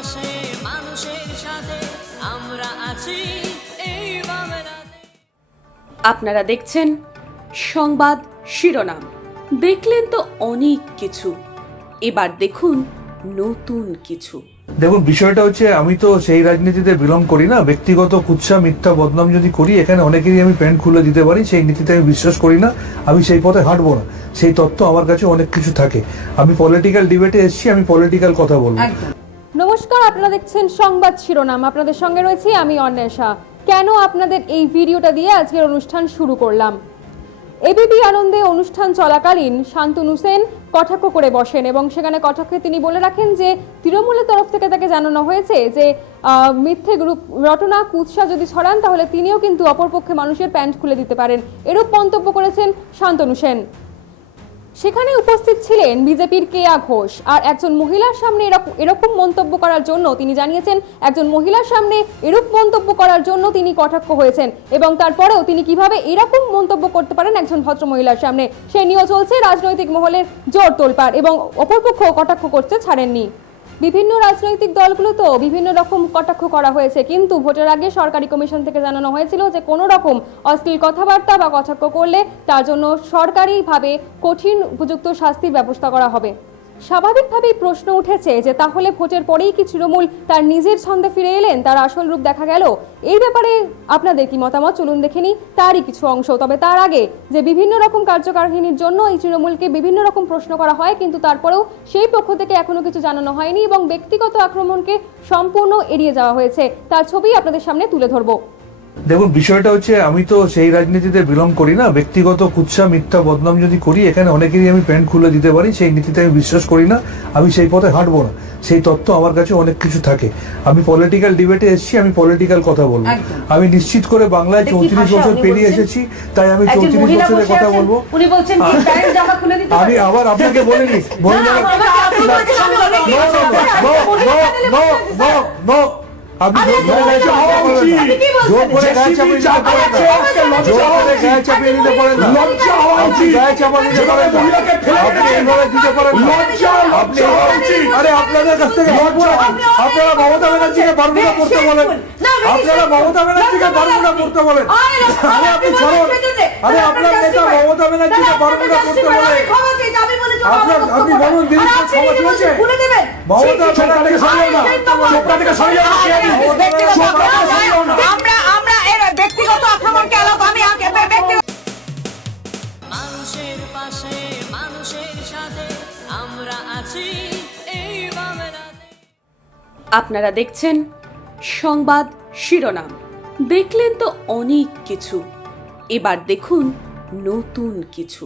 পাশে মানুষের সাথে আমরা আছি এই বাংলাতে। আপনারা দেখছেন সংবাদ শিরোনাম। দেখলেন তো অনেক কিছু, এবার দেখুন নতুন কিছু। দেখুন, বিষয়টা হচ্ছে আমি তো সেই রাজনীতিতে বিলং করি না। ব্যক্তিগত কুৎসা মিথ্যা বদনাম যদি করি, এখানে অনেকেরই আমি প্যান্ট খুলে দিতে পারি, সেই নীতিতে আমি বিশ্বাস করি না। আমি সেই পথে হাঁটবো না। সেই তত্ত্ব আমার কাছে অনেক কিছু থাকে। আমি পলিটিক্যাল ডিবেটে এসেছি, আমি পলিটিক্যাল কথা বলবো। নমস্কার, আপনারা দেখছেন সংবাদ শিরোনাম। আপনাদের সঙ্গে রয়েছি আমি অন্বেষা। কেন আপনাদের এই ভিডিওটা দিয়ে আজকের অনুষ্ঠান শুরু করলাম। এবিপি আনন্দে অনুষ্ঠান চলাকালীন শান্তনু সেন কটাক্ষ করে বসেন এবং সেখানে কটাক্ষে তিনি বলে রাখেন যে তৃণমূলের তরফ থেকে তাকে জানানো হয়েছে যে মিথ্যে রটনা কুৎসা যদি ছড়ান তাহলে তিনিও কিন্তু অপরপক্ষে মানুষের প্যান্ট খুলে দিতে পারেন। এরূপ মন্তব্য করেছেন শান্তনু সেন। সেখানে উপস্থিত ছিলেন বিজেপির কেয়া ঘোষ। আর একজন মহিলার সামনে এরকম মন্তব্য করার জন্য তিনি জানিয়েছেন একজন মহিলার সামনে এরূপ মন্তব্য করার জন্য তিনি কটাক্ষ হয়েছেন এবং তারপরেও তিনি কিভাবে এরকম মন্তব্য করতে পারেন একজন ভদ্র মহিলার সামনে, সে নিয়েও চলছে রাজনৈতিক মহলের জোর তোলপাড় এবং অপরপক্ষ কটাক্ষ করতে ছাড়েননি। বিভিন্ন রাজনৈতিক দলগুলোতেও বিভিন্ন রকম কটাক্ষ করা হয়েছে, কিন্তু ভোটের আগে সরকারি কমিশন থেকে জানানো হয়েছিল যে কোনো রকম অশ্লীল কথাবার্তা বা কটাক্ষ করলে তার জন্য সরকারিভাবে কঠিন উপযুক্ত শাস্তির ব্যবস্থা করা হবে। স্বাভাবিকভাবেই প্রশ্ন উঠেছে যে তাহলে ভোটের পরেই কি তৃণমূল তার নিজের ছন্দে ফিরে এলেন, তার আসল রূপ দেখা গেল? এই ব্যাপারে আপনাদের কি মতামত চলুন দেখে নিই তারই কিছু অংশ। তবে তার আগে যে বিভিন্ন রকম কার্যকারিণীর জন্য এই তৃণমূলকে বিভিন্ন রকম প্রশ্ন করা হয়, কিন্তু তারপরেও সেই পক্ষ থেকে এখনো কিছু জানানো হয়নি এবং ব্যক্তিগত আক্রমণকে সম্পূর্ণ এড়িয়ে যাওয়া হয়েছে, তার ছবি আপনাদের সামনে তুলে ধরবো। দেখুন, বিষয়টা হচ্ছে আমি তো সেই রাজনীতিতে বিলং করি না। ব্যক্তিগত কুৎসা মিথ্যা বদনাম যদি করি, এখানে অনেকেরই আমি প্যান্ট খুলে দিতে পারি, সেই নীতিতে আমি বিশ্বাস করি না। আমি সেই পথে হাঁটবো না। সেই তত্ত্ব আমার কাছে অনেক কিছু থাকে। আমি পলিটিক্যাল ডিবেটে এসেছি, আমি পলিটিক্যাল কথা বলবো। আমি নিশ্চিত করে বাংলায় 34 বছর পেরিয়ে এসেছি, তাই আমি 34 বছরের কথা বলবো। আমি আবার আপনাকে বলিনি, আপনি জোর করে গায়ে চাপিয়ে দিতে পারেন না। আপনি গায়ে চাপা দিতে পারেন না। আপনি এইভাবে দিতে পারেন না। আরে আপনাদের কাছ থেকে আপনারা মমতা ব্যানার্জিকে বারমুডা করতে বলেন। আপনারা মমতা ব্যানার্জিকে বারমুডা করতে বলেন। আরে আপনি ছাড়ুন। আরে আপনার নেতা মমতা ব্যানার্জিকে বারমুডা করতে বলেন। আপনি বলুন, দিদি ক্ষমা চলেছে মমতা ব্যানার্জিকে সরিয়ে না। ব্যক্তিগত আক্রমণকে মানুষের পাশে মানুষের সাথে আমরা আছি এই বাংলাতে। আপনারা দেখছেন সংবাদ শিরোনাম। দেখলেন তো অনেক কিছু, এবার দেখুন নতুন কিছু।